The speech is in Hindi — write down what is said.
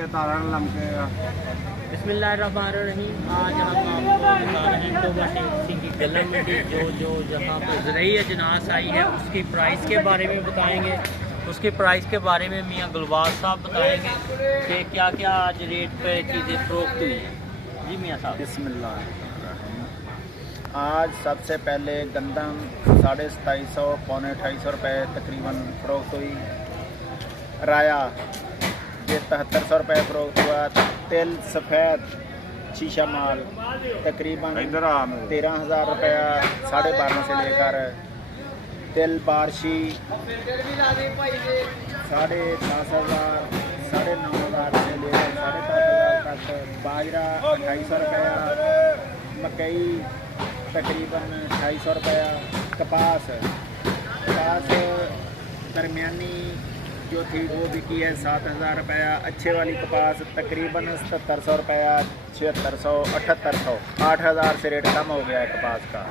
लमके तारण लमके। बिस्मिल्लाहिर्रहमानिर्रहीम। आज हम आपको बता रहे हैं टोबा सिंह की गल्ला मंडी जो जहाँ पे ज़रई अजनास आई है उसकी प्राइस के बारे में बताएंगे। उसके प्राइस के बारे में मियाँ गुलबाज साहब बताएंगे कि क्या क्या आज रेट पे चीज़ें फ़रोख्त हुई हैं। जी मियाँ साहब। बिस्मिल्लाह। आज सबसे पहले गंदम 2750 पौने 2800 रुपये तकरीबन फ़रोख्त हुई। राया ये 7300 रुपये फ़रोख्त हुआ। तिल सफ़ेद शीशा माल तकरीबन 13,000 रुपया 12.5 से लेकर। तिल बारशी 10,500 9,500 से लेकर 10,500 तक। बाजरा 2,800 रुपया। मकई तकरीबन 250 रुपया। कपास दरमियानी जो थी वो बिकी है 7,000 रुपया। अच्छे वाली कपास तकरीबन 7,700 रुपया 7,600 7,800 8,000 से रेट कम हो गया है कपास का।